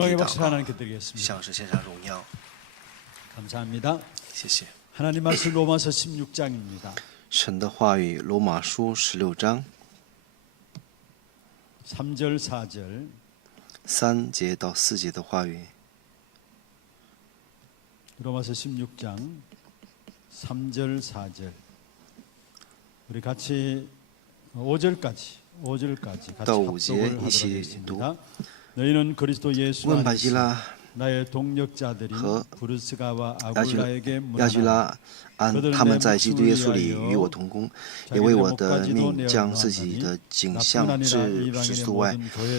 영광의 祷 박수를 告， 하나님께 드리겠습니다. 向神献上荣耀。 감사합니다. 谢谢。 하나님 말씀 로마서 16장입니다. 神的话语，罗马书16章 3절 4절 3节到4节的话语。 로마서 16장 3절 4절 우리 같이 5절까지 같이 到5节 합독을 一 하도록 起 하겠습니다. 너희는 그리스도 예수 问百 안에서 基拉 나의 동력자들인 和 브루스가와 亚居 아굴라에게 亚居 문안하라. 拉安，他们在基督耶稣里与我同工，也为我的命将自己的景象置世俗外。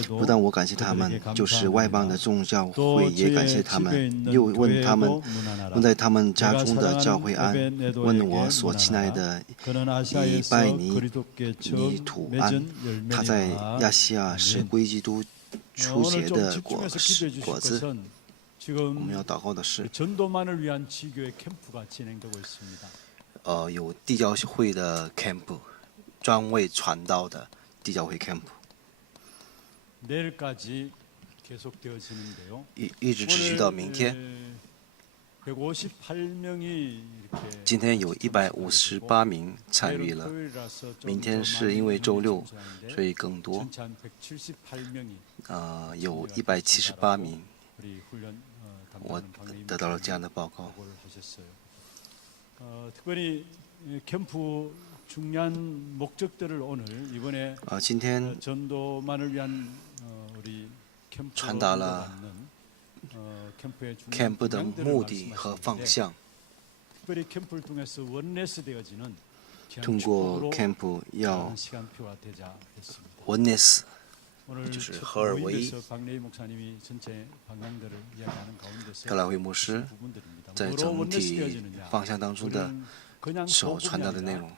不但我感谢他们，就是外邦的众教会也感谢他们。又问他们，问在他们家中的教会安，问我所亲爱的以拜尼土安，他在亚细亚是归基督出结的果子。 我们要祷告的是， 전도만을 위한 지교의 캠프가 진행되고 있습니다. 有地教会的 camp， 专为传道的地教会 camp， 내일까지 계속되어지는데요. 一直持续到明天。 158명이 이렇게 今天有158名参与了，明天是因为周六，所以更多。 1,178명이 有178名， 우리 훈련 我得到了这样的报告。 특별히 캠프 중요한 목적들을 오늘 이번에 今天 전도만을 위한 우리 传达了 캠프의 camp 的目的和方向。 특별히 캠프를 통해서 원네스 되어지는 通过 camp 要 시간표가 되자 했습니다. oneness， 오늘 就是合而为一。 박래희 목사님이 전체 방향들을 이야기하는 가운데서 特拉维牧师 부분들입니다. 在 뭐로 整 원네스 体 되어지느냐? 方向当中的 우리는 그냥 所传达的内 복음이 容，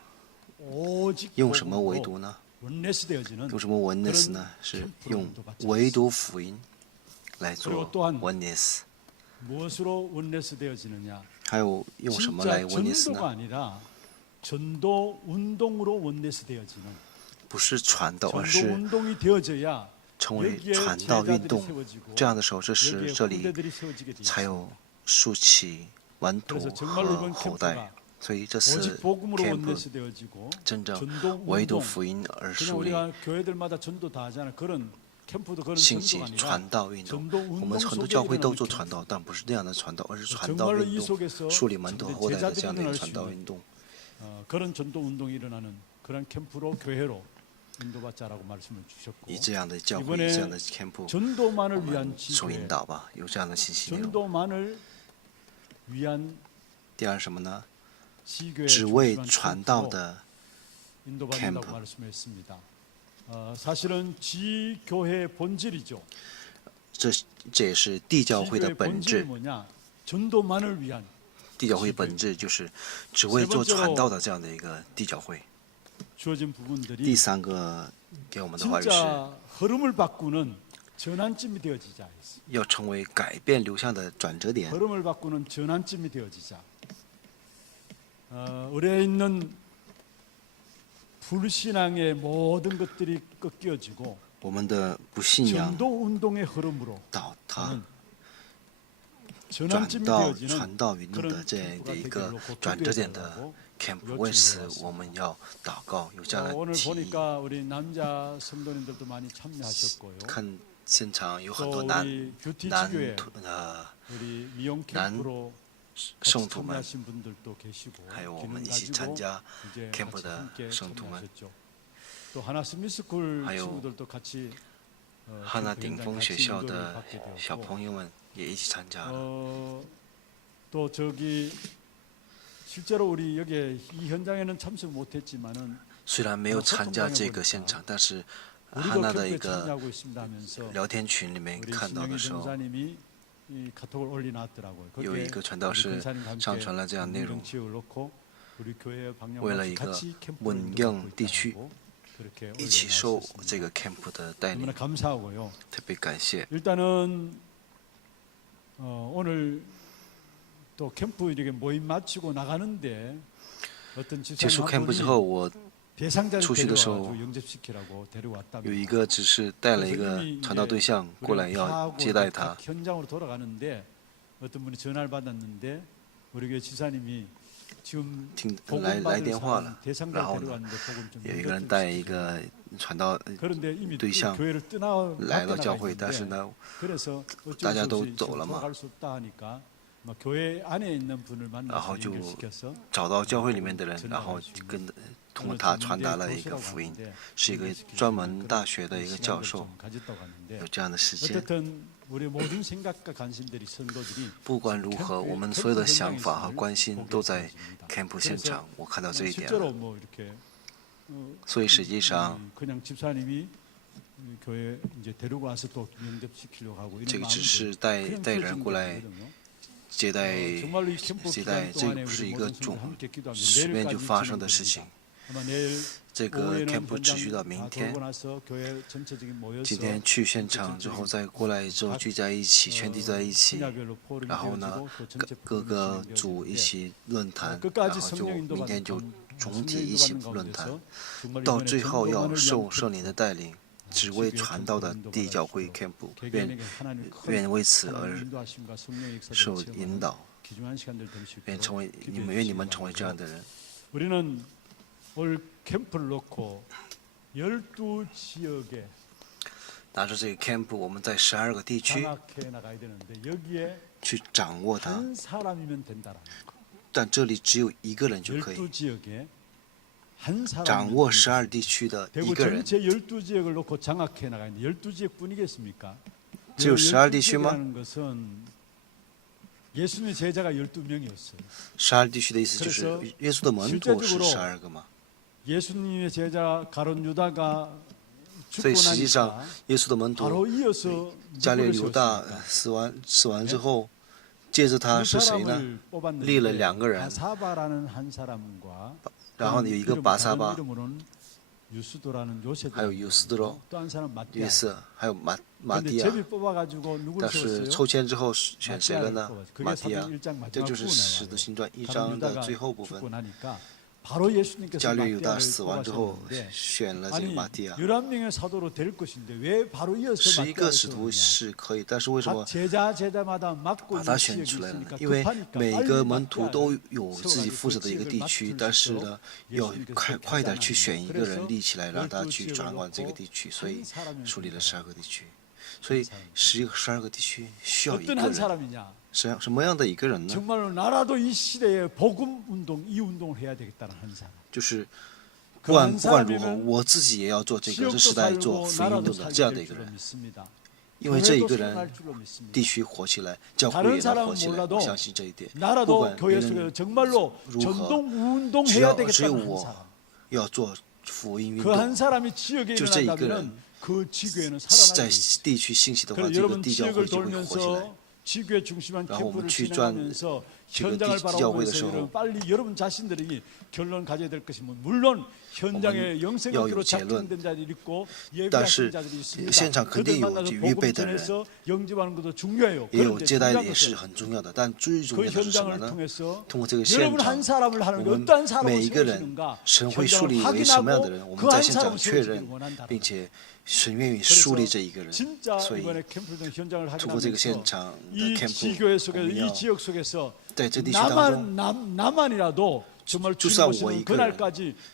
오직 用什么为 복음으로 读呢？ 원네스 되어지는 用什么 oneness 呢？是用唯独福音来做 oneness。 무엇으로 원네스 되어지느냐? 还有用什么来 진짜 oneness 전도가 呢？ 아니라 전도 운동으로 원네스 되어지는 不是传道，而 전도 是 운동이 되어져야 成为 여기에 传道运 제자들이 动。 세워지고 这样的时候，这时 여기에 这里 후대들이 세워지게 돼 才 있습니다. 有竖起门徒 그래서 정말로 和 이번 后代。 캠프가 所以这次 오직 복음으로 camp 원네스 되어지고 真正 전도 唯独 운동 福音而 그냥 树立， 우리가 교회들마다 전도 다 하잖아. 그런 캠프도 그런 兴起 전도가 传 아니라 道运动。 전도 我 운동 们很多 속에 教会都 일어나는 做 캠프. 传道，但不是那样的传道，而是传道 정말로 运 이 动， 속에서 树立门徒和后代的这样的一个传道运动。 그런 전도 운동이 일어나는 그런 캠프로 교회로 인도받자라고 말씀을 주셨고 以这样的教会， 이번에 这样的 camp， 我 전도만을 们 위한 受引 지교회 导吧，有这样的信息内容。 전도만을 위한 第二什么呢？ 지교회 只为 중심한 传道 캠프로 的 인도받는다고 캠프. 말씀했습니다. 사실은 지교회의 본질이죠. 这也是地教会的 지교회의 本 본질이 质。 뭐냐? 전도만을 위한 地教会本质就是只为做传道的这样的一个地教会。 주어진 第 부분들이 三个给我们的话语是 진짜 흐름을 바꾸는 전환점이 되어지자 했어요. 要成为改变流向的转折点。 흐름을 바꾸는 전환점이 되어지자. 우리에 있는 불신앙의 모든 것들이 꺾여지고 我们的不信仰 전도 운동의 흐름으로 到它 전환점이 转到 되어지는 传道运动的 그런 这样的 캠프가 一个 되기를 转折点的 기도해달라고 camp， 为此我们要祷告，有这样的 오늘 提议。 보니까 우리 남자 성도님들도 많이 참여하셨고요. 看现场有很 또 多男 우리 뷰티 男 지교회 徒 우리 미용 난 캠프로 같이 圣徒们， 참여하신 분들도 계시고 还有我 기능 们一起参 가지고 加 이제 캠프 같이 的 함께 圣徒们， 참여하셨죠. 또 하나 스미스쿨 还有 친구들도 같이 汉娜顶峰学校 인도를 的 받게 小 되었고 朋友们也一起参加了。 또 저기 실제로 우리 여기 이 현장에는 참석 못했지만은 虽然没有参加这个现场，但是汉 우리도 娜的一 캠프에 个 참여하고 있습니다 하면서 聊天群里面 우리 看到的 신영희 时候， 전사님이 이 카톡을 올려놨더라고요. 有一个传道士上传了这样内容， 为了一个稳定地区一起受这个 camp 的带领， 너무나 감사하고요. 特别感谢。 일단은 오늘 또 캠프 이렇게 모임 마치고 나가는데 어떤 结束 지상한 camp 之 분이 后，我出去的时候，有一个只是带了一个传道对象过来要接待他。来电话了，然后呢，有一个人带一个传道对象来到教会，但是呢，大家都走了嘛，然后就找到教会里面的人，然后通过他传达了一个福音，是一个专门大学的一个教授，有这样的事件。不管如何，我们所有的想法和关心都在 camp 现场，我看到这一点了。所以实际上，这个只是带人过来接待，这个不是一个随便就发生的事情。这个 camp 持续到明天，今天去现场之后再过来之后聚在一起，全体在一起，然后呢各个组一起论坛，然后就明天就总体一起论坛，到最后要受圣灵的带领，只为传道的地教会 camp， 愿为此而受引导，愿你们成为这样的人。올 캠프를 놓고 12지역에 拿着这个 camp， 我们在12个地区去掌握它，但这里只有一个人就可以掌握12地区的一个人。只有12地区吗？12地区的意思就是耶稣的门徒是12个吗？所以实际上，耶稣的门徒加略犹大死完之后，接着他是谁呢？立了2个人，然后有一个拔撒巴，还有尤斯德罗、约瑟，还有马蒂亚。但是抽签之后选谁了呢？马蒂亚。这就是《使徒行传》1章的最后部分。加略犹大死亡之后，选了这个马蒂亚。11个使徒是可以，但是为什么把他选出来了呢？因为每个门徒都有自己负责的一个地区，但是呢，要快点去选一个人立起来，让他去掌管这个地区，所以树立了12个地区。所以12个地区需要一个人。什么样的一个人呢？就是不管如何，我自己也要做这个时代做福音运动的这样的一个人。因为这一个人，地区活起来，教会也能活起来，我相信这一点。不管别人如何，只有我要做福音运动，就这一个人，在地区兴起的话，这个地教会就会活起来。然后我们去转这个地教会的时候，我们要有结论。但是现场肯定有预备的人，也有接待的也是很重要的。但最重要的是什么呢？通过这个现场，我们每一个人，神会树立为什么样的人，我们在现场确认，并且神愿意树立这一个人。所以通过这个现场的 camp， 我们要在这地区当中，就算我一个人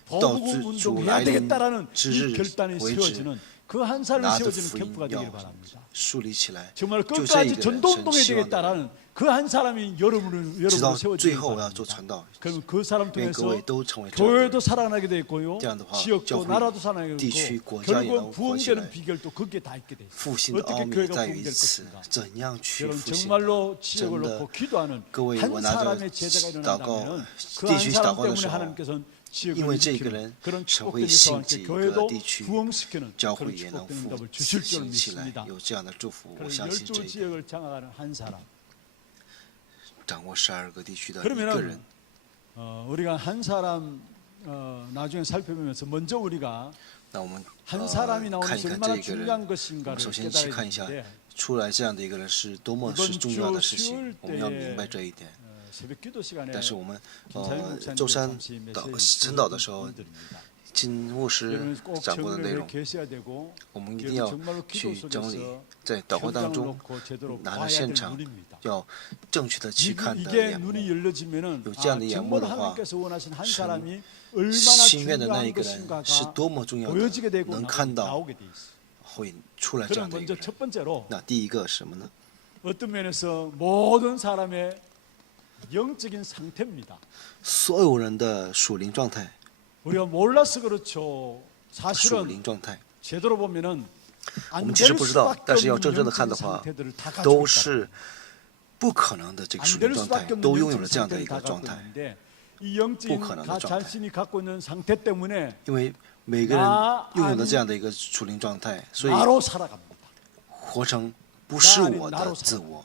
到主来临之日为止，拿着福音要树立起来，就这一个人，神希望直到最后要做传道，愿各位都成为这样的人。这样的话，教会、地区、国家也能活起来。复兴的奥秘在于此，怎样去复兴？真的，各位，我拿着祷告，地区祷告的时候，因为这个人，神会兴起一个地区，教会也能复兴起来，有这样的祝福，我相信这一点。掌握12个地区的一个人。우리가 한 사람 나중에 살펴보면서 먼저 우리가那我们한 사람이 나오는 看一 것이 看 얼마나 这个人， 중요한 我 것인가를 们首先去看一下 깨달아야 되는데 出来这样的一个人是多么是重要的事情，我们要明白这一点。 새벽 기도 시간에 但是我们 김사영 목사님 周三 잠시 메시지 晨祷的时候，金牧师 여러분 꼭 讲过的内 정례를 容， 계셔야 되고 我们一定要 정말로 기도 去整理， 속에서 在祷告当 현장을 中 놓고 제대로 拿着 봐야 现 될 场， 눈입니다. 要正确的去看的 이게 眼目。 눈이 열려지면은 有这样的眼目 정말 的话， 하나님께서 원하신 한 神 사람이 얼마나 心愿的那 중요한 一个人 것인가가 是多么重要的， 보여지게 되고 能看到 나오게 돼 있어요. 会出来这 그럼 样的一个 먼저 人。 첫 번째로 那第一个是什么呢？ 어떤 면에서 모든 사람의 영적인 상태입니다. 所有人的属灵状态， 우리가 몰라서 그렇죠. 属 사실은 灵状态， 제대로 보면은 我 안 们其实 될 不知道， 수밖에 但是要 없는 正确的看 영적인 的话， 상태들을 다 가지고 都 있다. 是不可能的这个属 안 灵 될 状态， 수밖에 없는 都拥有了 영적인 这样的一 상태를 个 다 状 갖고 态。 있는데 이 영적인 不可能的状态。 자신이 갖고 있는 상태 때문에 因为每个人 나 拥有了 아닌 这样的一个属灵状态，所以 나로 살아갑니다. 活成不是我的自我，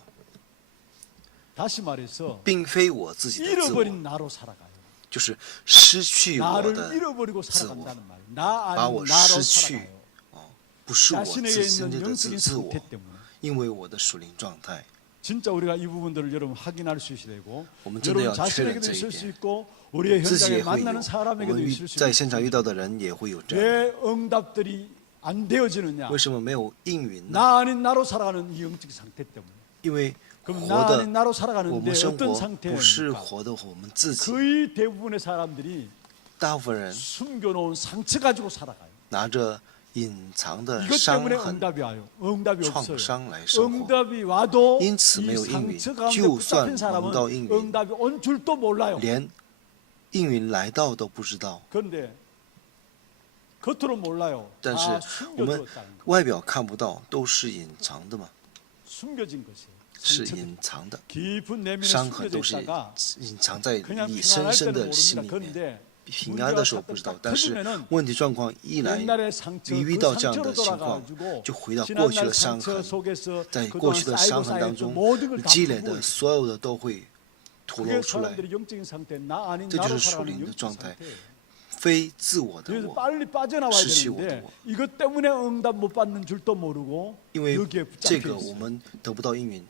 다시 말해서 并非我自己的自我， 잃어버린 나로 살아가요. 就是失去我 나를 的 잃어버리고 自我， 살아간다는 말. 나 把 아닌 我 나로 失去 살아가요. ，不是我 자신에게 自身 있는 的 영적인 自我 상태 ， 때문에. 因为我的属灵状态， 진짜 우리가 이 부분들을 여러분 확인할 수 있어야 되고 我们真的 여러분 要确认 자신에게도 这一 있을 수 点， 있고 우리의 自己 현장에 也会有， 만나는 我 사람에게도 们 있을 수 在现场遇 있고 到的人也会有这样。 왜 응답들이 안 되어지느냐? 为什么没有应允呢？ 나 아닌 나로 살아가는 이 영적 상태 때문에. 因为 그럼 活 나 的 아닌 나로 我 살아가는데 们生 어떤 活不是 상태입니까? 活的我们自己， 거의 대부분의 사람들이 大部分人 숨겨놓은 상처 가지고 살아가요. 拿着隐藏的 이것 伤 때문에 痕、 응답이 와요. 응답이 创 없어요. 伤来生活。 응답이 와도 因此 이 没有应允， 상처 가운데 就算 붙잡힌 蒙到应 사람은 允， 응답이 온 줄도 몰라요. 连应允来到都不知道。 그런데 겉으로 몰라요. 但是 다 我们 숨겨두었다는 거. 外表看不到，都是隐藏的嘛， 숨겨진 것이에요. 是 상처들. 隐藏的， 깊은 내면에 伤痕 숨겨져 都是 있다가 隐藏在 그냥 你 평안할 深深 때는 的心 모릅니다. 里面。 그런데 平安的时候不知道，但是 터지면은 问题状况一来， 옛날의 상처, 你遇 그 到这样 상처로 的情况， 돌아가지고 就回到过去 지난날 的伤 상처 痕， 속에서 在过 그동안 去的 쌓이고 伤痕当 쌓였던 中 모든 걸 다 积累 풀고 的 있어요. 所有的都会吐 그게 露出来， 사람들이 영적인 상태, 나 아닌 这就 나로 是属 살아가는 灵的 영적 状态， 상태예요. 非自我的 그래서 我。 빨리 빠져나와야失去我的 되는데 我。 이것 때문에 응답 못 받는 줄도 모르고 因为 여기에 这 붙잡혀 个我 있어요. 们得不到应允，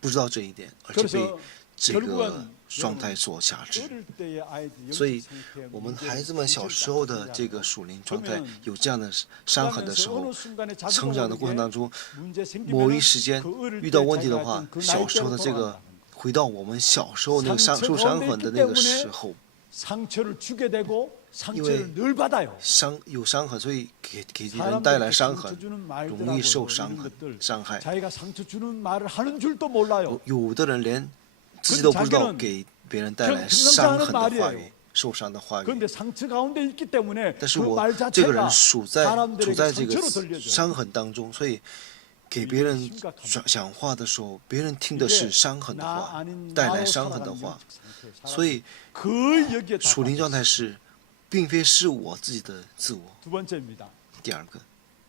不知道这一点，而且被 그래서 这个 결국은 状态所辖制。 어릴 때의 아이들 所以 영적 상태에 我们 문제를 孩子们小时候的这个 생겨나고 属灵状态 그러면 有这样的伤痕的时 그러면서 候 어느 ， 순간에 자기도 成长的过程 모르게 当中， 문제 某 생기면은 一时间 그 어릴 遇到 때 问题的 자기가 话 했던 ，그 小 나이 时候的 때로 这个 돌아간다는 거예요. 回到我们小时候那个受 상처 伤 가운데 痕的 있기 那个 때문에 时候， 상처를 주게 되고 因为 상처를 늘 받아요. 有伤痕，所以给人 사람들에게 带来伤 상처 痕， 주는 容易受 말들하고 伤 이런 痕 것들 伤害。 자기가 상처 주는 말을 하는 줄도 몰라요. 有的人连自己都不知道 자기는 给别人带来 그냥 伤痕 평상시하는 的话 말이에요 语、受伤的话语。 그런데 상처 가운데 있기 때문에 但是 그 我 말 这个 자체가 人处在 사람들에게 这个 상처로 들려져요. 伤痕当中，所以给别人讲话的时候，别人听的是伤痕的 나 话， 아닌 带来 나로 伤痕的 살아가는 话， 영적 상태. 所以 거의 여기에 다 属灵状态 빠져 있어요. 是，并非是我自己的自我。 두 번째입니다. 第二个，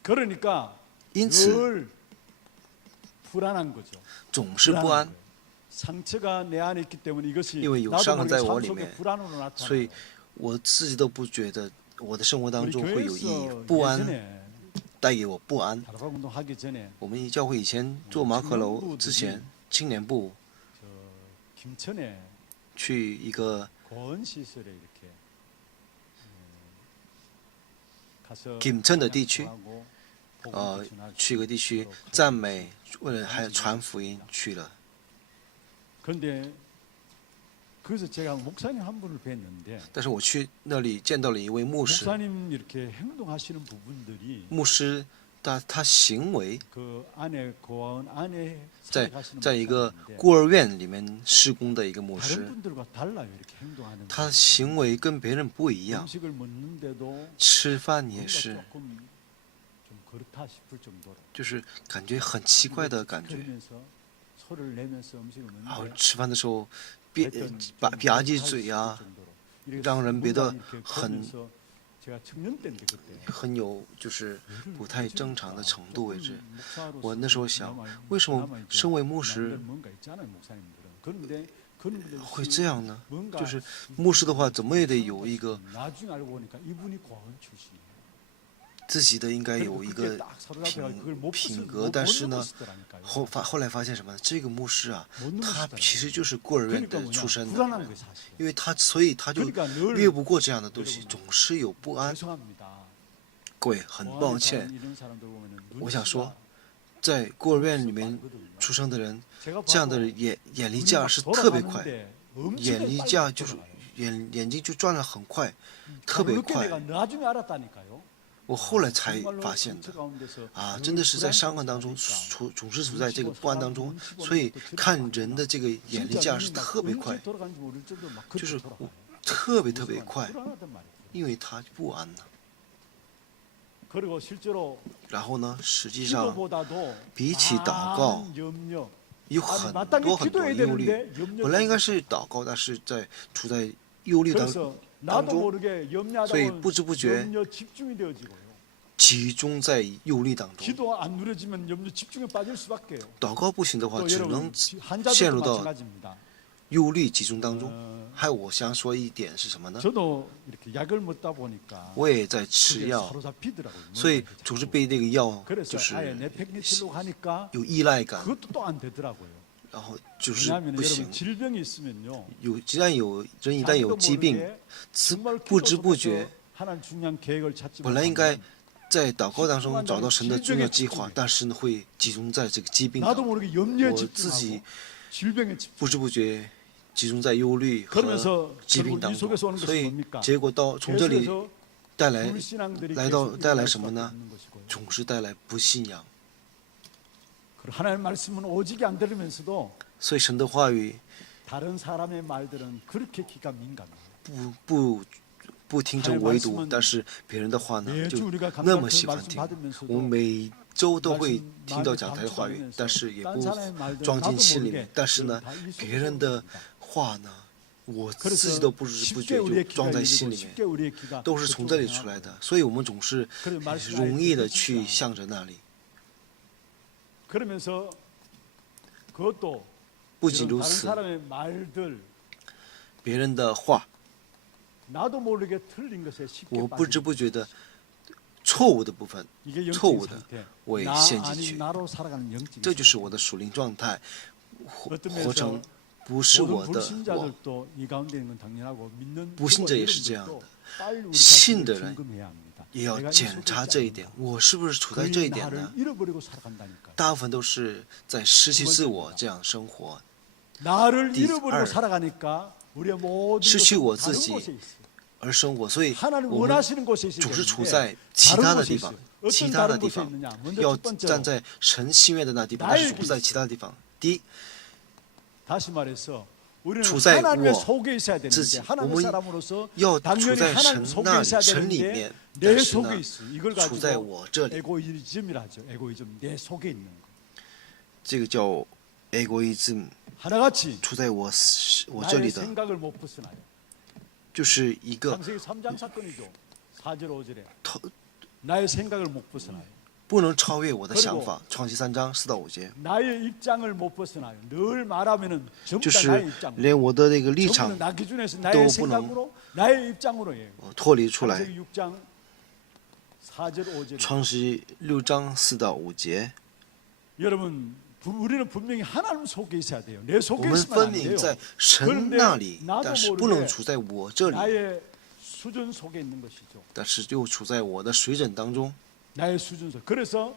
그러니까 因此 늘 불안한 거죠. 总是不 불안한 安， 거예요. 상처가 내 안에 있기 때문에 이것이 因为有 나도 伤痕 모르게 在我 삶 里 속에 面， 불안으로 所以 나타나요. 我自己都不觉得我的生活当 우리 中会有意义 교회에서 ，不安 예전에 带给我不安。 다락방 운동하기 전에 我们教会以前做马可楼之前，青年部 저 김천에 去一个 고원 시설에 이렇게 가서 김천的地区 찬양하고 복음도 전하고 去一个地区赞美，为了还传福音去了。 그런데 그래서 제가 목사님 한 분을 뵀는데 但是我去那里见到了一位牧师， 목사님 이렇게 행동하시는 부분들이 牧师他行为 그 안에 고아원 안에 在 살아가시는 在一个 목사님인데 孤儿院里面施工的一个牧 다른 师， 분들과 달라요 이렇게 행동하는 他 게. 行为跟别人不一样， 음식을 먹는데도 吃饭也 뭔가 是， 조금 좀 그렇다 싶을 정도로 就是感觉很奇怪的感觉。 찌그러면서 소리를 내면서 음식을 然后 먹는데 吃饭的时候憋 하여튼 좀 吧吧唧 그렇다 嘴 싶을 啊， 정도로. 이렇게 让人觉得 뭔가 이렇게 很 보면서 제가 청년 때인데 그때 很有就是不太正常的程度为止。 목사로서 我那时候想 그나마 ，为什么 그나마 이제 身为牧 남들 师 뭔가 있잖아요 목사님들은. 그런데 그런 분들 会这样呢？ 뭔가 就是牧师的话，怎么也得有一个 나중에 알고 보니까 이분이 고아원 출신이에요. 自己的应该有一个 그렇게 딱 사로잡혀가지고 그걸 못 品 부수- 格， 못 但是呢， 넘어서더라니까요. 后来发现什么呢？这个牧师啊， 못 他 넘어서더라고요. 其实就是孤儿院 그러니까 的 뭐냐, 出身的 불안한 人， 거예요, 사실. 因为所以他就 그러니까 늘 越不过这样的东西，总是有不安。 죄송합니다. 各位，很 보안에 抱 사는 歉， 이런 사람들 보면은 我想 눈치가 说，在孤儿院里面 많거든요. 出生的人， 제가 这样 봐도 的人眼力劲儿 눈이 是 막 特别快， 돌아가는데 엄청나게 眼力 빨리 劲儿就是 돌아가요. 眼睛就转得很快，特别 그렇게 快。 내가 나중에 알았다니까요. 我后来才 정말로 发现的 전체 가운데서 啊， 늘 真的是在 불안한 伤患当中， 거니까. 总是处在这个不安当中，所以看人的这个眼力 진짜 劲儿是 눈이 막 特别快 언제 ， 돌아가는지 모를 정도로 막 就是 그렇게 돌아가요. 特别快， 불안하단 말이에요. 因为他不安了。 그리고 실제로 然后呢，实际上 기도보다도 比起祷告 많은 염려, 有 아니 很 마땅히 多很多 기도해야 忧虑， 되는데 염려. 本来应该是祷告，但是处在忧虑当 그래서 나도 중 모르게 염려하다 所以 보면 不知不觉 염려 집중이 되어지고요. 集中在忧虑当中。 기도 안 누려지면 염려 집중에 빠질 수밖에요. 祷告不行的话， 또 只 여러분 能 환자들도 陷入到 마찬가지입니다. 忧虑集中当中。 어, 还有，我想说一点是什么呢？ 저도 이렇게 약을 먹다 보니까 我也在吃 그게 药， 사로잡히더라고요. 所以 뭔가 이렇게 总是 자꾸. 被那个药就 그래서 是 아예 네페니틸로 가니까 有依赖感， 그것도 또 안 되더라고요. 然后就是不 왜냐하면 行 여러분 。 질병이 있으면요. 既然有人一旦有 자기도 疾病， 모르게 不 정말 知不觉 기도 속에서 하나님 중요한 계획을 찾지 本来应该 못하면 在祷告当中找到神的重要计划，但是呢，会集中在这个疾病 나도 上， 모르게 염려에 我自己 집중하고 질병에 집중. 不知不觉集中在忧虑和 그러면서 疾病 결국 当 이 中 속에서 오는 ，所 것이 以 뭡니까? 结果从这里 계속해서 带来 불신앙들이 来 계속 带来 일어날 什么 수밖에 呢？ 없는 것이고요. 总是带来不信仰。 그리고 하나님의 말씀은 오직이 안 들으면서도 所以神的话语 다른 사람의 말들은 그렇게 귀가 민감해요. 不听从唯独，但是别人的话呢， 매주 就 우리가 那么 감사할 喜欢 말씀 听。 받으면서도 我们每周都会 말씀 听到 마음에 讲台的话语， 감추면서 但是也 딴 不 사람의 말들은 装进 나도 心里 모르게 面。但是呢， 다 이 别人的 속에서 옵니다. 话呢，我自 그래서 己都不知不 쉽게 觉 우리의 就 귀가 装在 열리고 心里面， 쉽게 우리의 귀가 都是从这里 그쪽으로 出来 향하고 的。所以我们总是 그래서 말씀 容易的 아예 去 듣기 向着那里。 그러면서 그것도 不仅 이런 如 다른 此， 사람의 말들 别人的话， 나도 모르게 틀린 것에 쉽게 我不知 빠집니다. 不觉的错误的部分， 이게 错 영적인 误的 상태. 我也 나 陷进 아닌 去。 나로 살아가는 영적인 这就是 상태. 我的属灵状态， 어떤 活成 면에서 不是我 모든 的我。 불신자들도 이 가운데 있는 건 당연하고 믿는 不信者也是 여러분들도 这样的。 빨리 우리 信 자신을 的人 점검해야 합니다. 也要 내가 이 检 속에 查 있지 这一点， 않는가. 我是不是处在这 거의 一点 나를 呢？ 잃어버리고 살아간다니까요. 大部分都是在失去自我这样生活， 나를第 잃어버리고 二 살아가니까 우리의 모든 失去 것은 我 다른 自己 곳에 있어요. 而生活，所以 하나님 我们 원하시는 곳에 있어야 总是处 되는데 在其 다른 他的 곳에 地方 있어요. ，其 어떤 他的 다른 地 곳에 方 있느냐? 먼저 要 첫 번째로 站在神心愿的那地方，但是不在其他地方。第一， 다시 말해서 우리는 处在 하나님의 我 속에 있어야 自己 되는데 ， 하나님의 我们 사람으로서 要处 당연히 在 하나님 神 속에 那里、 있어야 神里 되는데 面， 내 但是 속에 呢， 있어. 이걸 处在 가지고 我这里， 에고이즘이라 하죠. 에고이즘. 내 속에 있는 거. 这个叫 egoism， 하나같이 处在我这 나의 里的， 생각을 못 벗어나요. 就是一个 창세기 3장 사건이죠. 4절 5절에 头 나의 생각을 못 벗어나요. 不能超越我的想法。创世3章4到5节， 나의 입장을 못 벗어나요. 늘 말하면은 就 전부 다 是 나의 입장. 连我的那个立 전부 场 다 나 기준에서 都 나의 不能 생각으로 나의 입장으로 해요. 脱离出来。 창세기 6장 4절 5절. 创世6章4到5节， 여러분 우리는 분명히 하나님 속에 있어야 돼요. 내 我 속에 们 있으면 分 안 明 돼요. 在神那里， 나도 但是 모르게 不能处在我这里， 나의 수준 속에 있는 것이죠. 但是又处在我的水准当中。 나의 수준 속. 그래서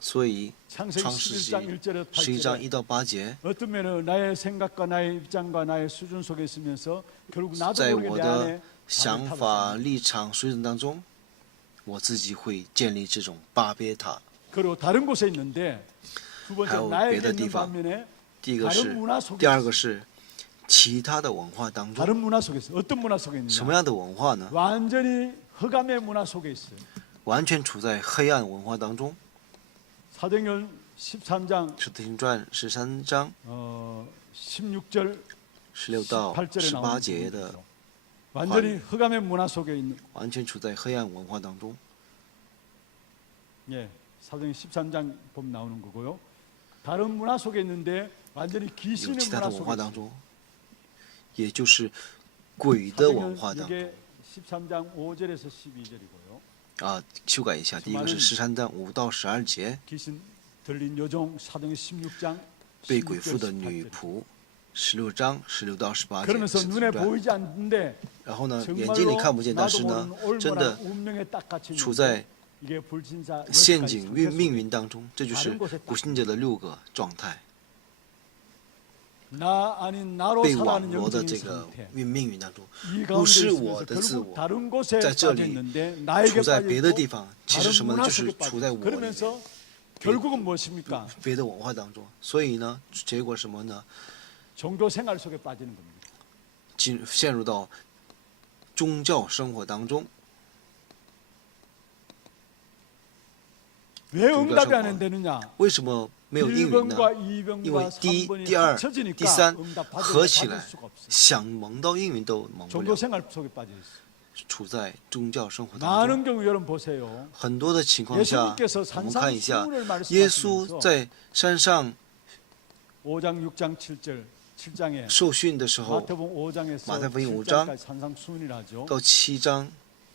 所以 창세기 创世纪 11장 1절에 11章 8절에 1到8节， 어떤 면은 나의 생각과 나의 입장과 나의 수준 속에 있으면서 결국 나도 在 모르게 我 내 的 안에 想 답을 法、 타고 立场、水准当中，我自己会建立这种巴别塔。 그리고 다른 곳에 있는데 두 번째 还有 나에게 别的 있는 地方。 반면에 第一个 다른 是， 문화 속에 第二个 있어요. 是其他的文化当中， 다른 문화 속에 있어요. 어떤 문화 속에 什 있느냐? 么样的文化呢？ 완전히 흑암의 문화 속에 있어요. 完全处在黑暗文化当中。 사도행전 13장 使徒行传13章 16절 16到 18절에 18 나오는 节的， 부분이죠. 완전히 흑암의 문화 속에 있는 完全处在黑暗文化当中。 예, 사도행 13장 보면 나오는 거고요. 다른 문화 속에 있는데 완전히 有 귀신의 其他 문화 的文化 속에 当 있어요. 中，也就是鬼的文化当中。 이게 13장 5절에서 12절이고요. 修改一下。第一个是13章5到12节， 귀신 들린 여종 사도행 16장 被鬼附的女仆，16章16到18 그러면서 节。 눈에 보이지 않는데 然后呢，眼睛里看不见，但是呢，真的 운명에 딱 갇혀 处在 이게 불신자 陷阱命运当中，这就是不信者的6个状态， 나 아닌 나로 被网 살아가는 罗的 영적인 这个 상태. 命运当中， 이 不 가운데 是 있으면서 我的自 결국 我， 다른 곳에 在这 빠져 里 있는데 나에게 处在 빠져 别的 있고 地方，其实 다른 什么呢？ 문화 就是 속에 处在 빠져 我 있고 그러면서 결국은 무엇입니까? 别的文化当中，所以呢，结果什么呢？ 종교 생활 속에 빠지는 겁니다. 陷入到宗教生活当中。 왜 응답이 안 되느냐? 为什么没有应允呢？ 1번과 因为 2번과 第一、 3번이 第二、 합쳐지니까 第三 응답 合 받을 起来， 수가 없어요. 想蒙到应允都蒙不 종교 了， 생활 속에 빠져 있어요. 处在宗教生活当中。 많은 경우 여러분 보세요. 很多的情况下， 예수님께서 我们看一下， 산상수훈을 耶稣 말씀하시면서 在山上 5장 6장 7절 7장에 受训的时候， 마태복음 5장에서 马太福音5章 7장까지 산상수훈을 하죠. 到7章，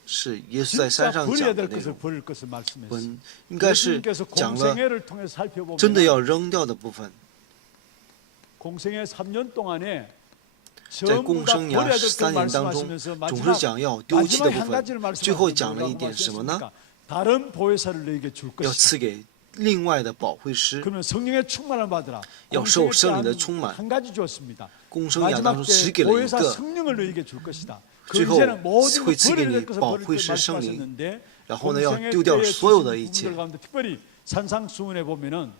是耶稣在山 진짜 上 버려야 讲的 될 内 것을 容。 버릴 것을 말씀했어요. 应该是 예수님께서 讲了 공생애를 통해 살펴보면 真的要扔掉的部分。 공생애 3년 동안에 在 전부 共 다 生涯 버려야 될 3 것 年当中， 말씀하시면서 总是 마지막 讲要丢弃的 마지막 部 한 分 가지를 。最后 말씀하시는 讲了一点什么呢？ 다른 보혜사를 너에게 줄 要 것이다. 赐给另外的保惠师。 그러면 성령의 충만을 받으라. 要受 공생애 圣灵的 때한 充满。 한 가지 주었습니다. 共生涯当 마지막 中只 때 给了一 보혜사 个， 성령을 너에게 줄 것이다. 그 最后 이제는 모든 会 것 赐给 버려야 你 될 것을 保 버릴 惠 것 师圣灵， 말씀하셨는데 然后呢要 공생애 丢掉 때에 所有的 주신 一切。 부분들 가운데 특별히 산상수훈에 보면은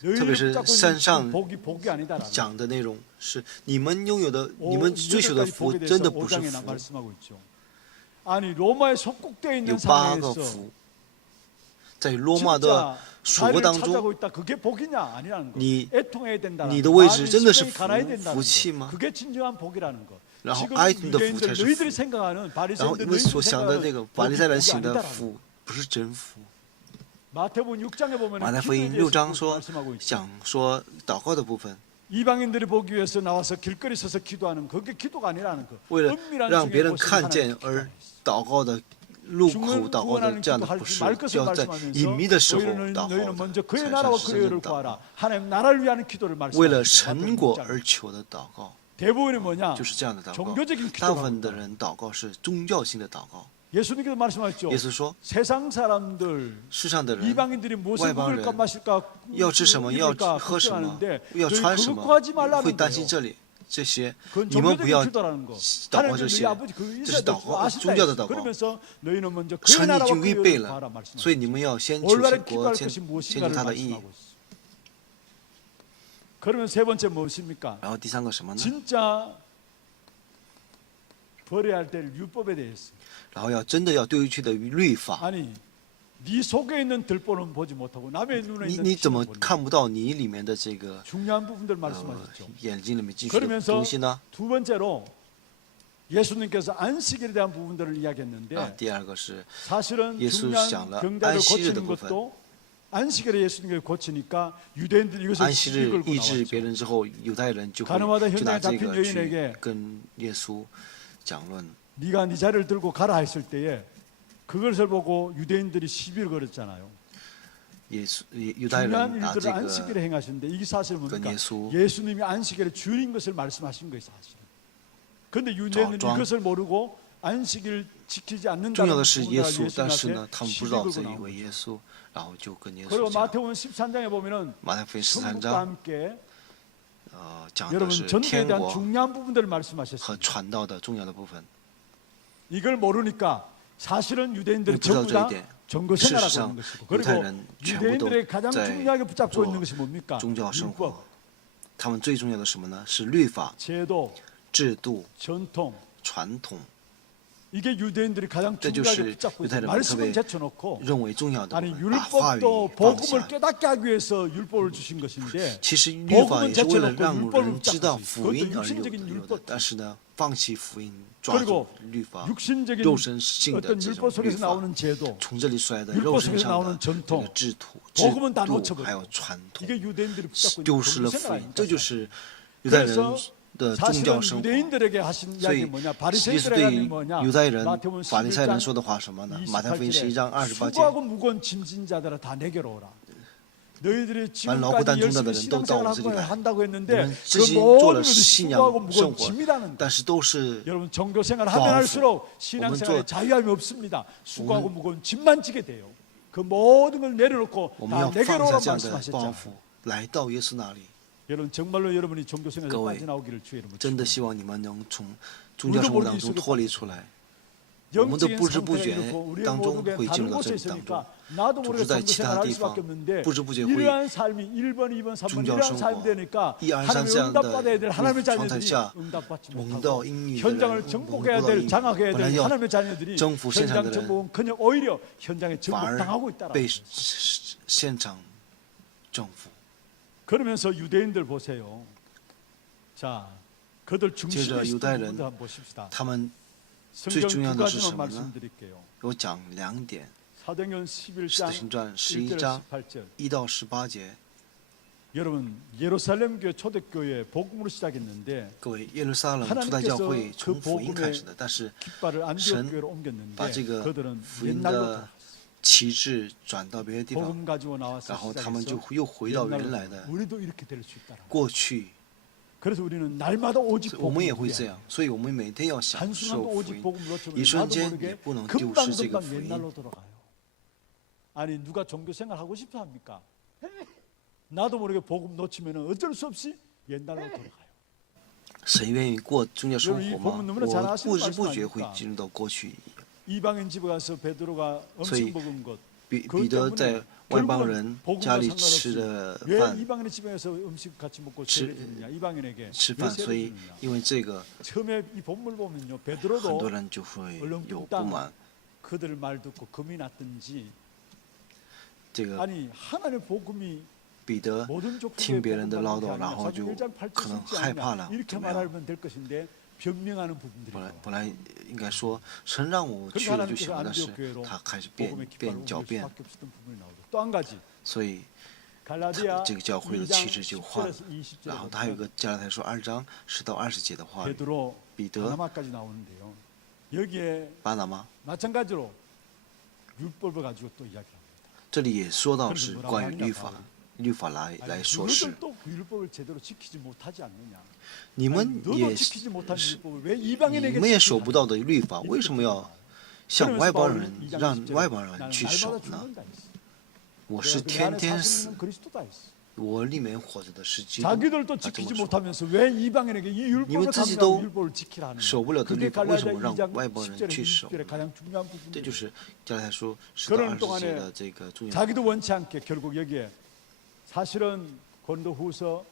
特别是 너희를 붙잡고 山 있는 上 복이 아니다라는 讲的内容是你们拥有的，你们 오, 追求的 여덟 가지 福 복에 真 대해서 的不是 5장에 福， 말씀하고 있죠. 아니 로마에 속국되어 有 있는 8个 상황에서 福。在罗马的 진짜 属国 자리를 当中， 차지하고 있다. 그게 복이냐 아니라는 거. 你 애통해야 된다는 你 거. 的位置 마음이 真的是 심령이 가라야 福 된다는 福气 거. 吗？ 그게 진정한 복이라는 거. 然后 지금 哀痛的福才 유대인들 是 너희들이 福。 생각하는 然后 바리새인들 你们 너희들이 所想的这个 생각하는 法利赛人 복이 行的 아니다라는 거. 福不是真福。 마태복음 6장에 보면 马太福音6章说，讲说祷告的部分， 이방인들이 보기 위해서 나와서 길거리 서서 기도하는 그게 기도가 아니라는 거. 为了 은밀한 让 중에 别人 보시는 看 하나님의 见 기도가 而 아니에요. 祷告的路口祷告的这样的不是，要在隐秘的时候祷 너희는 告 먼저 的 그의 才 나라와 是 그의 真 의를 正祷 구하라. 告。 하나님 나라를 위한 기도를 为了 말씀하시죠. 神国而求的祷告， 대부분이 뭐냐? 就是这样的祷告。 종교적인 大部 기도가 分的人祷告是宗教性的祷告。 예수님께서 말씀하셨죠. 耶稣说， 세상 사람들 世上的人 이방인들이 무엇을 外邦人 먹을까 마실까 要吃什么，要 입을까 喝什么， 걱정하는데 要 너희 穿什 그거 么 구하지 ，会 말라는 担心 거예요. 这里这些， 그건 你们不要 종교적인 기도라는 거. 祷告 하나님 这 너희 些， 아버지 그 这是 인사들 祷告 아신다 宗教的 했어. 祷告。 그러면서 너희는 먼저 그의 神已 나라와 经 그의 预备 의를 구하라 了， 말씀하셨죠. 所以你们要先求 올바른 神国， 기도할 先 것이 求 무엇인가를 他的义。 말씀하고 있어. 그러면 세 번째 무엇입니까? 然后第三个什么呢？ 진짜 버려야 할 때를 율법에 대해서. 然后要真的要丢弃的律法。 아니, 네 속에 있는 들보는 보지 못하고 남의 눈에 你 있는 你怎么 티는 보는 看不到你里面的这个 중요한 부분들 말씀하셨죠. 眼睛里面进去的 그러면서 东西呢？ 두 번째로 예수님께서 안식일에 대한 부분들을 啊， 이야기했는데 第二个是 사실은 예수 중요한 讲了 경자를 安息日的 고치는 部分。 것도 안식일에 예수님께서 고치니까 유대인들이 이것을 安息 시비 日 걸고 医治别 나왔죠. 人之后，犹太人就会 가늠하다 就拿 현장에 这 잡힌 个去 여인에게 跟耶稣讲论。 네가 네 자리를 들고 가라 했을 때에 그것을 보고 유대인들이 시비를 걸었잖아요. 犹太 중요한 人拿这 일들을 个 안식일에 행하시는데 이게 사실 뭡니까? 그 예수. 예수님이 안식일의 주인 것을 말씀하신 거예요, 사실. 그런데 유대인들이 정- 이것을 모르고 안식일 지키지 重 않는다는 要的是耶 부분을 稣，但是呢， 예수님한테 他们不 시비 知道 걸고 这一 나온 位 거죠. 耶稣，然后就跟耶 그리고 稣讲。 마태복음 13장에 보면은 马太福音13 천국과 章， 함께 讲的 여러분 是 전도에 天 대한 国 중요한 부분들을 和 말씀하셨습니다. 传道的重要的部分。 이걸 모르니까 사실은 유대인들이 不知道 전부 这一 다 点， 종교 事实 생활하고 上 있는 것이고 犹太 그리고 人全部都 유대인들의 가장 在 중요하게 붙잡고 做 있는 것이 뭡니까? 宗教生 율법, 活。他们最重要的什么呢？是律法、 제도, 制度、 전통. 传统， 이게 유대인들이 가장 这就 중요하게 是 붙잡고 犹太 있어요. 人们特 말씀은 别 제쳐놓고 认为重要的部 아니 分，把话语 율법도 放 복음을 下。 깨닫게 하기 위해서 율법을 주신 것인데 其实律法 복음은 也是为了 제쳐놓고 让 율법을 人知道 붙잡고 福音 그것도 而有 육신적인 的， 율법 但是呢，放弃福音，抓住 그리고 律法， 육신적인 肉身性的 어떤 这 율법 种律 속에서 法， 나오는 제도 从这里出来的 율법 肉身 속에서 上 나오는 的 전통 这个制度、 복음은 다 制度 놓쳐버려 还有传统， 이게 유대인들이 붙잡고 丢 있는 失 종교 了福 생활 音， 아닙니까? 这就是犹太人 그래서 的宗 사실은 教生活。 유대인들에게 하신 所 이야기 以 뭐냐? 其实 바리새인들에게 对 하는 于 게 뭐냐? 犹太人、 마태복음 法利赛人 11장 说的话什么呢？马太福音11 28절에 章28节， 수고하고 무거운 짐진 자들아 다 내게로 오라. 너희들이劳苦担 지금까지 重担的 열심히 人都到我这里 신앙생활을 来。 한다고 你 했는데 们这 그 些做 모든 了 것이 信 수고하고 仰生 무거운 活， 짐이라는 但是都是 여러분 종교생활을 하면 保护。 할수록 신앙생활에 자유함이 없습니다. 수고하고 무거운 짐만 지게 돼요. 그 모든 걸 내려놓고 我们 다 要 내게로 放 오라 下这样的包 말씀하셨잖아요. 袱，来到耶稣那里。 여러분 정말로 여러분이 종교생활에서 各位 빠져나오기를 주의 이름으로 真的 축원합니다. 希望你们能从宗教生活当中脱离出来。 我们都 영적인 不知不 상태가 觉 이렇고 우리의 当中 모든 会 게 进 다른 入到 곳에 这当中， 있으니까 나도 组 모르게 织在其他 종교생활을 할 地 수밖에 方， 없는데 不知不觉会 이러한 삶이 1번, 2번, 3번 宗教 이러한 生 삶이 活 되니까 1、2、3 하나님의 这样 응답받아야 될 的 하나님의 状态 자녀들이 下， 응답받지 蒙 못하고 到应许的 현장을 人，蒙 정복해야 不到 될 应 장악해야 本来 될 要 하나님의 자녀들이 征服现场 현장 的人， 정복은 그냥 오히려 현장에 反而 정복당하고 있다라는 被 거예요. 现场征服。 그러면서 유대인들 보세요. 자, 그들 接 중심에 着犹 있었던 太人 부분들 한번 보십시다. 他们 성경 最重要 두 的是 가지만 什么呢？ 말씀드릴게요. 有讲2点， 사도행전 使 11장 徒行传11 1절 章 18절. 1到18节。 여러분 예루살렘 교회 초대교회 복음으로 시작했는데 各位，耶路撒冷初代教会从福音开始的，但是 깃발을 안디옥 교회로 옮겼는데 把这个 그들은 福音 옛날로 的旗帜转到别的地方， 복음 가지고 나와서 然后他们就 시작해서 又回到原 옛날로 来的 우리도 이렇게 될 수 있다라. 过去。 그래서 우리는 날마다 오직 我们也 복음을 会这 위하여 样，所以我们每天要享受 한순간도 福 오직 音， 복음을 놓치면 一瞬 나도 间也 모르게 不能丢失这个 금방금방 福音。 옛날로 돌아가요. 아니 누가 종교생활 하고 싶어 합니까? 나도 모르게 복음 놓치면 어쩔 수 없이 옛날로 돌아가요. 谁愿意过宗教生活吗？ 너무나 잘 我 아시는 不知不觉 말씀 会 아닙니까? 进入到过去一样。 이방인 집에 가서 베드로가 所以 음식 먹은 것 彼得在外邦人家里吃的 왜 饭 이방인의 집에서 음식 같이 먹고 吃- 세례 주느냐? 이방인에게 吃 왜 饭， 세례 所以 주느냐? 因为这个， 처음에 이 본물 보면요 很 베드로도 多人就会有不 얼렁뚱땅 满。 그들 말 듣고 금이 났든지 这个 아니 하나님의 복음이 彼得 모든 족속에 听别人的唠 복음받는 게 叨，然 아니라 后就 사도행 1장 8절 可能 쓰지 害怕 않느냐? 了， 이렇게 怎么样？ 말하면 될 것인데 변명하는 부분들이 本来应该说神让我去 그러니까 了就行 하나님께서 了，但是 안디옥 교회로 他开始 복음의 깃발을 狡 옮길 辩， 수밖에 없었던 부분이 나오죠. 또 한 가지 所以 갈라디아 这个教会的 2장 气质就换了。 10절에서 20절에 然后他还有 보면 个加拉太书2章10到20节的话语， 베드로 彼得 바나마까지 나오는데요. 여기에 巴拿马， 마찬가지로 율법을 가지고 또 이야기합니다. 这里也说到是关于律法，律法来 아니, 说事。 너희들도 그 율법을 제대로 지키지 못하지 않느냐? 你 아니, 们 너도 也 지키지 못한 是， 율법을 왜 你 이방인에게 们也 지키지 守不到的律法， 않느냐? 为什么要 그러면서 向外邦 바울은 人 2장 让 20절에 外邦人 나는 去守 날마다 呢？ 죽는다 했어. 我是 내 天 안에 天 사시는 死， 그리스도다 했어. 我里面活着的是基督。 자기들도 他这 지키지 么说， 못하면서 왜 이방인에게 이 율법을 이면自己 감당하고 都 율법을 지키라 하느냐? 守不了的 그게 律法，为什 갈라디아 么让 2장 外邦人 10절에 去守 20절에 呢？ 가장 중요한 这 부분이에요. 就是加拉太书10 그러는 到20 동안에 节的这个重要。 자기도 원치 않게 결국 여기에 사실은 고린도후서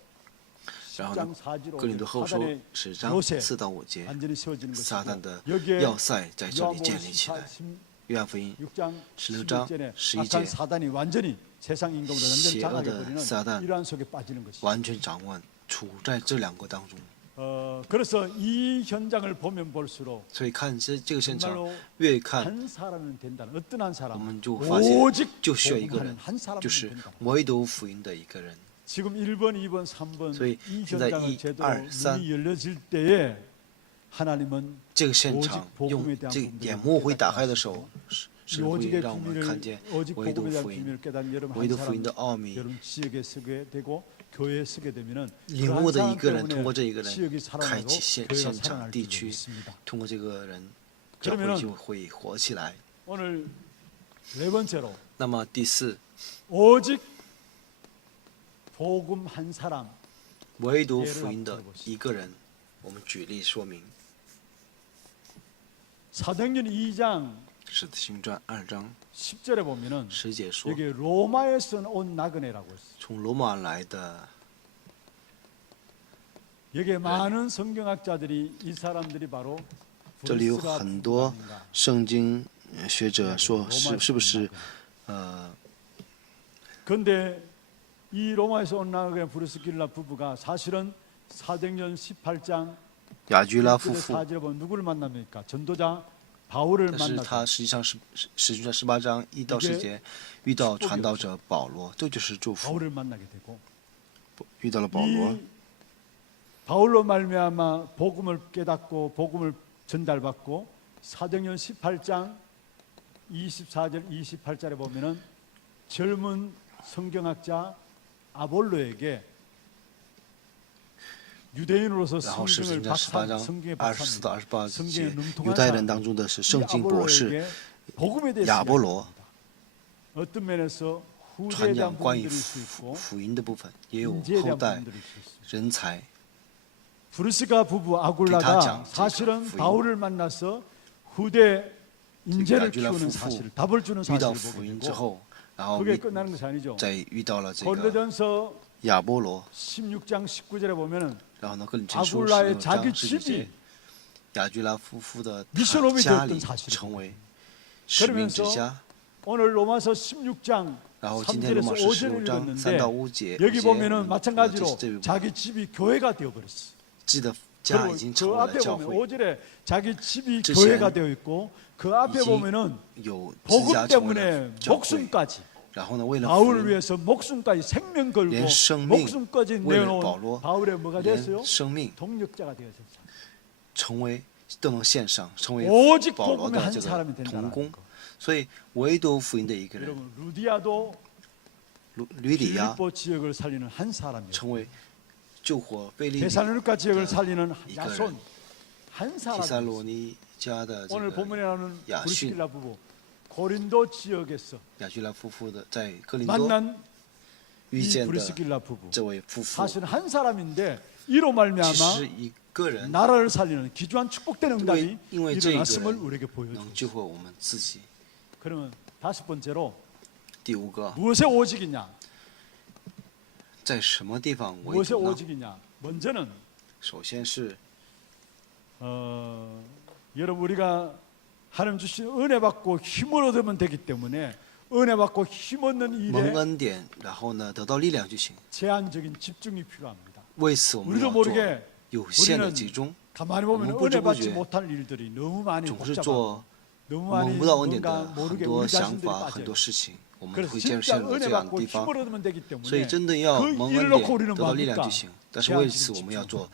然后 10장 呢， 4절로 哥林多后书 사단의 10章 요새 4到5节， 완전히 세워지는 撒旦 것이고 的 여기에 要塞在这里 요한복음 建立起来。 约翰福音 6장 16장 11절에 11 악한 节 사단이 완전히 세상 임금으로 완전히邪恶的 장악해버리는 撒旦 이러한 속에 빠지는 것이죠. 完全掌握，处在这2个当中。 그래서 이 현장을 보면 볼수록 所以看这个现场， 정말로 越看 한 사람은 된다는 어떤 한 我 사람 们就发现 오직 就需要一个 복음하는 人， 한 사람은 就是 된다. 唯独福音的一个人。 지금 1번, 2번, 3번 所以 이 现在 현장을 1、 제대로 2、3 눈이 열려질 때에 하나님은 这个现场 오직 用 복음에 대한 这 부분들을 眼目会 깨닫게 打开的 하시고 时候，是 이 神会 오직의 让我们 비밀을 看见 오직 唯独 복음에 대한 福音， 비밀을 깨닫는 여러분 唯 한 独福音的 사람 奥秘。 여러분 지역에 서게 되고 교회에 서게 되면은 领悟的一个人，通过这一个 지역이 人 살아나고 开启现 교회가 现场 살아날 地 줄 区， 믿습니다. 通过这个人，教会 그러면은 就会活起来。 오늘 네 번째로 那么第4， 오직 복음 한 사람 唯独福音的一个人，我们举例说明。 사도행전 2장 使徒行传2章 10절에 보면은 10节说， 여기 로마에서 온 나그네라고 했어요. 从罗马来的 여기에 많은 성경학자들이 이 사람들이 바로 这里有 브루스가 很多 아닌가. 圣经学者说是不是 그런데 이 로마에서 온 나그네 브루스길라 부부가 사실은 사도행전 18장 雅居拉夫妇， 4절에 보면 누구를 만납니까? 전도자 바울을 但是他 만나서 实际上是使徒行传18章1到10节遇到传道者保罗，这就是祝福， 바울을 만나게 되고 遇到了保罗 이 바울로 말미암아 복음을 깨닫고 복음을 전달받고 사도행전 18장 24절 28절에 보면은 젊은 성경학자 아볼로에게 유대인으로서 然后使徒 성경을 行传18 박사, 章 성경의 24到 박사입니다. 28 성경에 节， 능통한 犹太人 사람, 当中的是 이 圣经博士 아볼로에게 복음에 대해서 亚波罗 이야기합니다. 어떤 면에서 후대에 传 대한 讲关于 부분들이 있을 수 있고 福音的部分，也有 인재에 后 대한 代 부분들이 있을 수 있습니다. 人才。 브루스가 부부 아굴라가 기타장, 사실은 부인. 바울을 만나서 후대 인재를 야귤라 키우는夫妇 사실, 답을 주는 遇到 사실을 福 보게 音之 되고 后，然后 그게 끝나는 것이 아니죠. 再遇到了这个 고린도전서 亚波罗， 16장 19절에 보면은 然后呢，哥林前书 아굴라의 16 자기 章17 집이 节，亚居拉夫妇的 미션홈이 家里 되었던 사실을 成为使命之 그러면서 家。 오늘 로마서 16장 然后今天罗马 3절에서 书 5절을 16章3到 읽었는데 5节， 여기 我 보면은 们 마찬가지로 这部分 자기 집이 교회가 되어버렸어. 记得家已 그리고 经成 그 为了 앞에 教 보면 会， 5절에 자기 집이 之前 교회가 되어 있고 그 앞에 已经 보면은 有自 복음 家成为了 때문에 教会。 목숨까지 然后呢，为了福 바울을 音， 위해서 목숨까지 생명 걸고 连生命 목숨까지 为了 내놓은 保罗， 바울의 뭐가 连 됐어요? 生命 동력자가 되어졌죠. 成为都能献上，成为 오직 保罗 복음의 的 한 这个 사람이 同 된다는 工 거. 。所以唯独福音的一个人， 여러분 루디아도 吕底亚 빌립보 지역을 살리는 한 사람이에요. 成为救活菲利比 데살로니가 지역을 살리는 이거를 야손 한 提撒 사람. 罗尼迦的这 오늘 个 본문에 나오는 야신. 브리스길라 부부 고린도 지역에서 亚居拉夫妇的，在哥林多 만난 遇 이 见的 브리스길라 부부 这位夫妇， 사실 한 사람인데 이로 其 말미암아 实一个人 나라를 살리는 귀중한 축복된 응답이 因为这个 일어났음을 人 우리에게 能 보여주고 救活我们自己。 그러면 다섯 번째로 第五个， 무엇의 오직이냐? 在什么地方为 무엇의 主呢？ 오직이냐? 먼저는 首先是 여러분 우리가 하나님 주신 은혜 받고 힘을 얻으면 되기 때문에 은혜 받고 힘 얻는 蒙 일에 恩典，然后呢得到力量就行。 제한적인 집중이 필요합니다. 为此，我们 우리도 要做 모르게 有限的 우리는 集中， 가만히 보면 너무 은혜 받지 부족해. 못할 일들이 너무 많이 总是 복잡하고 做 너무 蒙 많이 不到恩典 뭔가 的很 모르게 多 우리 想 자신들이 法、很 빠져요. 多事情，我们 그래서 会陷 진짜 入这 은혜 样的 받고 地方。 힘을 얻으면 되기 所以 때문에 真的要 그 蒙 일을 恩 놓고 典 우리는 得到力量 뭡니까? 就行。但是为此，我们要做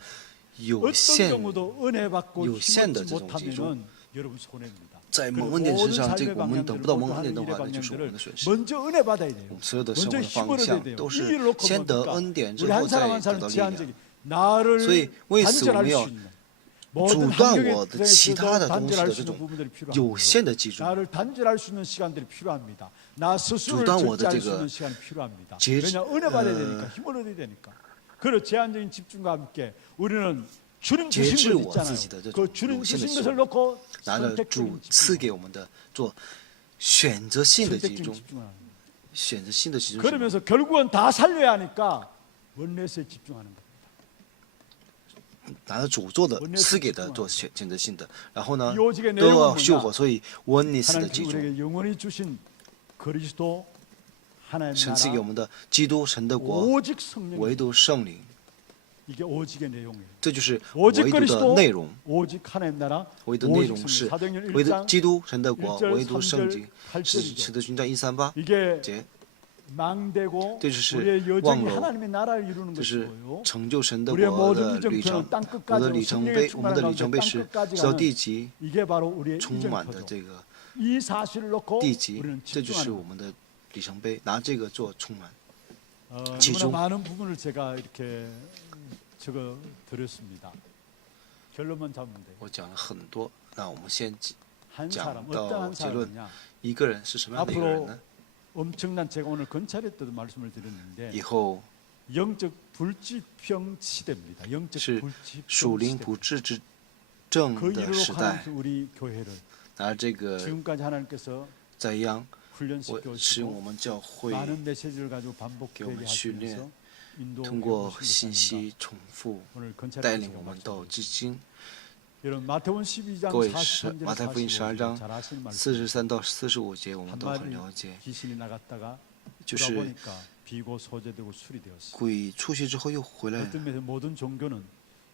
有 어떤 限 경우도 은혜 받고 有 힘 限的 얻지 这种集中。 못하면은 여러분 손해입니다. 在 그리고 蒙恩典身 모든 上，这 삶의 个我们 방향들을 得不到蒙 모두 恩典 하는 的 일의 话，那就是我们 방향들을 的损失。 먼저 은혜 받아야 돼요. 我们所有的生 먼저 活的 힘을 方 얻어야 向 돼요. 都 이 是 일을 놓고 先得 뭡니까? 恩典之 우리 后 한 사람 再 한 得 사람 到力量。 제한적인 나를 所以为此，我 단절할 们 수 要 있는 모든 阻断 환경에 我的其他 대해서도 的东西 단절할 的 수 这 있는 种 부분들이 有 필요합니다. 限的集中。 나를 단절할 수 있는 시간들이 필요합니다. 나 스스로를 阻断我的 절제할 这 수 个 있는 시간이 필요합니다. 제- 왜냐 은혜 받아야 되니까 힘을 얻어야 되니까. 그런 제한적인 집중과 함께 우리는 주님 주신 节制 것 我 있잖아요. 自己的这 그 种 주님 有限的 주신 时 것을 候， 놓고 拿着 선택적인 主赐 집중, 给我们的做选择性的集 선택적인 中， 집중하는 거예요. 选择性的集中是什么。 그러면서 결국은 다 살려야 하니까 원내스에 집중하는 거예요. 拿着主做的 원내스 赐给的 집중하는 做选择性的，然后呢 이 오직의 都 내용은 要修 뭐냐? 活，所以원리스的 하나님께서 集中， 우리에게 영원히 주신 그리스도 하나님 神赐给我 나라 们的基督神的国， 오직 성령 唯独圣灵， 이게 오직의 내용이에요. 这就是唯 오직 独的 그리스도 内容。 오직 하나님 나라 唯独内 오직 容 성령 是 사도행전 唯独 1장 基督神的国， 1절 唯独圣 3절 经，是 8절이죠. 使得军章138 이게 节， 망대고 这就是 우리의 여정이 望楼 하나님의 나라를 이루는 这是 것이고요. 成就神的 우리의 国的 모든 旅程 이정표는 。 땅 我 끝까지 们的里程 성령의 碑，我们的 충만한 里程 가운데 碑 땅 是 끝까지 直到 가는 地极 이게 바로 우리의 充满的 이정표죠. 这个 이 사실을 놓고 地极， 우리는 这就是 집중하는 我们的里程碑，拿这个做充满。 너무나 지중. 많은 부분을 제가 이렇게 적어 드렸습니다. 결론만 잡으면 돼요. 我讲了很多，那我们先 한 사람 讲到 어떠한 结论 사람이냐? 一个人是什么样的一个人 앞으로 呢？ 엄청난 제가 오늘 건찰에 때도 말씀을 드렸는데 以后 영적 불지병 시대입니다. 영적 是 불지병 属灵 시대. 不治之症 그 的 일로 时代， 하나님께서 우리 교회를 拿这个 지금까지 하나님께서 怎样 훈련시켜 使我 오시고 们教会 많은 메시지를 가지고 반복되게 교회 하시면서 通 인도해 过 오신 信 것입니다. 息重复 오늘 带 건찰에 领 제가 我们 말씀드립니다. 到至今。 여러분 마태복음 12장 各位 43절 马太福音12章 잘 아시는 말씀. 43到45节，我们都很 한마디 了解， 귀신이 나갔다가 就 돌아보니까 是 비고 소재되고 술이 되었어. 鬼出去之后又回来。 어떤 면에서 모든 종교는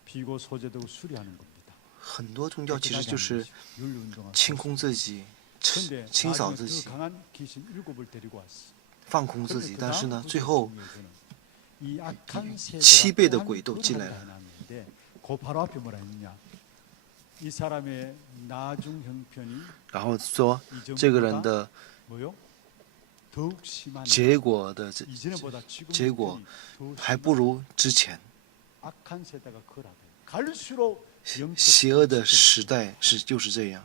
비고 소재되고 수리하는 겁니다. 很多宗教其实就是 윤리운동화. 清空自己、 근데 清扫 마지막에 自 그 己、 강한 귀신 7을 데리고 왔어. 放空自己。 그런데 但是 그 呢， 다음 最后 중요한 이 악한 세대가 7倍的 또한 鬼都进来了。 그러한 시대 그 바로 앞에 뭐라 했느냐? 이 사람의 나중 형편이 然后说这个人的 뭐요? 더욱 심한 结果的这 이전보다 지금 结果 더 还不如之前。 악한 세대가 거라고. 갈수록 邪恶的时代就是这样，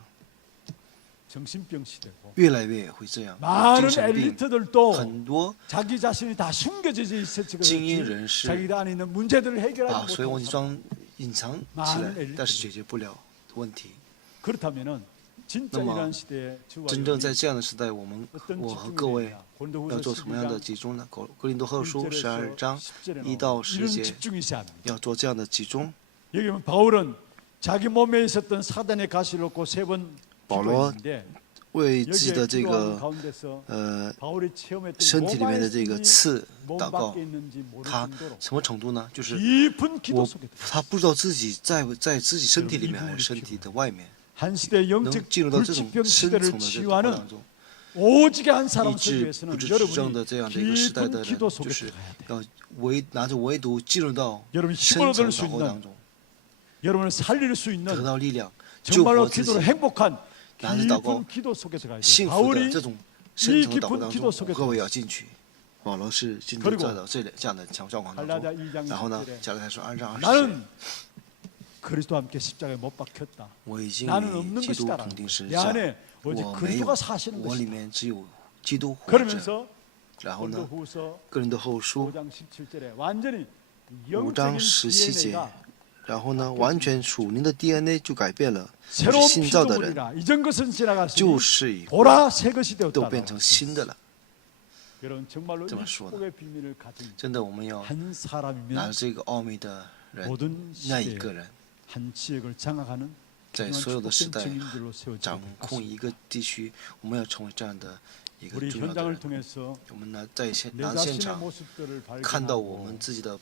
정신병 시대고 越来越会这样。精 많은 神病 엘리트들도 很多 자기 자신이 다 숨겨져 있을지 精英人士 자기들 안에 있는 문제들을 把 해결하지 所有问题 못하고 装隐藏起来，但是解决不了问题。 그렇다면은 진짜 那么 이러한 시대에 주와 真正在这样的时代，我和各位 고린도후서 要做什么样的 12장 集中呢？格林多后书 1절에서 12章 10절에 1到 이런 10节 집중이셔야 합니다. 要做这样的集中。 여기 보면 바울은 자기 몸에 있었던 사단의 가시를 놓고 3번 保罗 기도했는데 为自己 여기에 的这 기도하는 个 가운데서 呃 바울이 체험했던 身体里面的这个 몸 刺祷告 밖에 ， 있는지 모를 他 정도로 什么程度呢？就是 깊은 기도 我 속에 들어 他不知道自己在自己身体里面还是身体的外面， 한 시대 能 영적 进入到这种 불치병 深 시대를 层的这个祷告 치유하는 当中， 오직의 한 사람 医治 위해서는 不治之症的 여러분이 这样的一个时代 깊은 的人， 기도 就 속에 是 들어가야 돼. 要拿着唯独进入到 여러분 深 힘을 层 얻을 수 祷告当 있는 中， 여러분을 살릴 수 得 있는 到力量，救 정말로 活自 기도로 己， 행복한 나는祷告 깊은 기도 속에 들어가야 돼. 幸福的 바울이 这种深层的祷告 깊은 当 기도 中， 속에 各位 들어갔어. 要进去。保罗是进入 그리고 到这样的状况当 갈라디아 中， 2장 然后呢， 10절에 加拉太书2章20节， 나는 그리스도와 함께 십자가에 못 박혔다. 我已经 나는 与 없는 基督 것이다. 同定十 내 字架， 안에 오직 我没有 그리스도가 사시는 我里 것이다. 面只有基督活着。 그러면서 然后呢， 고린도후서 个人的后书 5장 17절에 완전히 5章 영적인 17节 DNA가 ，然后呢，完全属灵的 DNA 就改变了，就 새로운 是新造的人 피조물이라 이전 것은 지나갔으니 就是以 보라 새 것이 都 되었다. 变成新的了。 여러분 정말로 이 这么说的。 축복의 비밀을 가진 真的，我们要 한 拿 사람이면 着这个奥秘的人， 모든 那一 시대에 个人， 한 지역을 장악하는 在 중요한 所有的时 축복된 代 증인들로 세워지게 掌 될 控 것입니다. 一个地区，我们要成为这样的一个 우리 重要的 현장을 人。 통해서 我们在现 내 拿现 자신의 场 모습들을 看到我 발견하고 们自己的，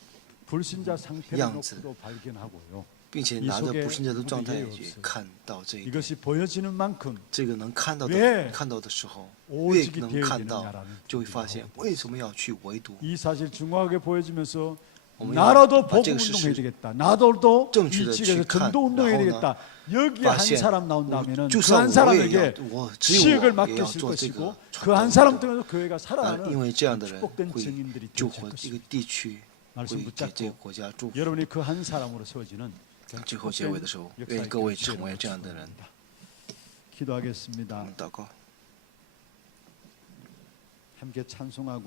불신자 상태를样子。 놓고도 발견하고요. 并且 이 拿着 속에 不信者的状态 모두 也 예의 없어요. 看到这一点。 이것이 보여지는 만큼 这个能看到 왜 的，看到的时候，越 오직이 能 되어야 看到， 되느냐라는 就会发现为什么要去唯独。 이 사실 중요하게 보여지면서 어머니, 나라도 아, 복음 제가 운동해야 실수- 되겠다. 나도 이 正确的 지역에서 去看， 전도 운동해야 然后呢， 되겠다. 여기에 한 发现 사람 我 나온다면은 就 그 算 한 我也 사람에게 要，我只有 지역을 我也要 맡겼을 做这 것이고 个 그 한 传 사람 道的。 통해서 교회가 因 살아나는 为这样的人 축복된 会 증인들이 救 되어질 活一 것입니다. 个地区， 말씀 会给这 붙잡고 个国家祝福。 여러분이 그 한 사람으로 세워지는 最后结尾的时候，愿各位成为这样的人。 기도하겠습니다. 祷告。 함께 찬송하고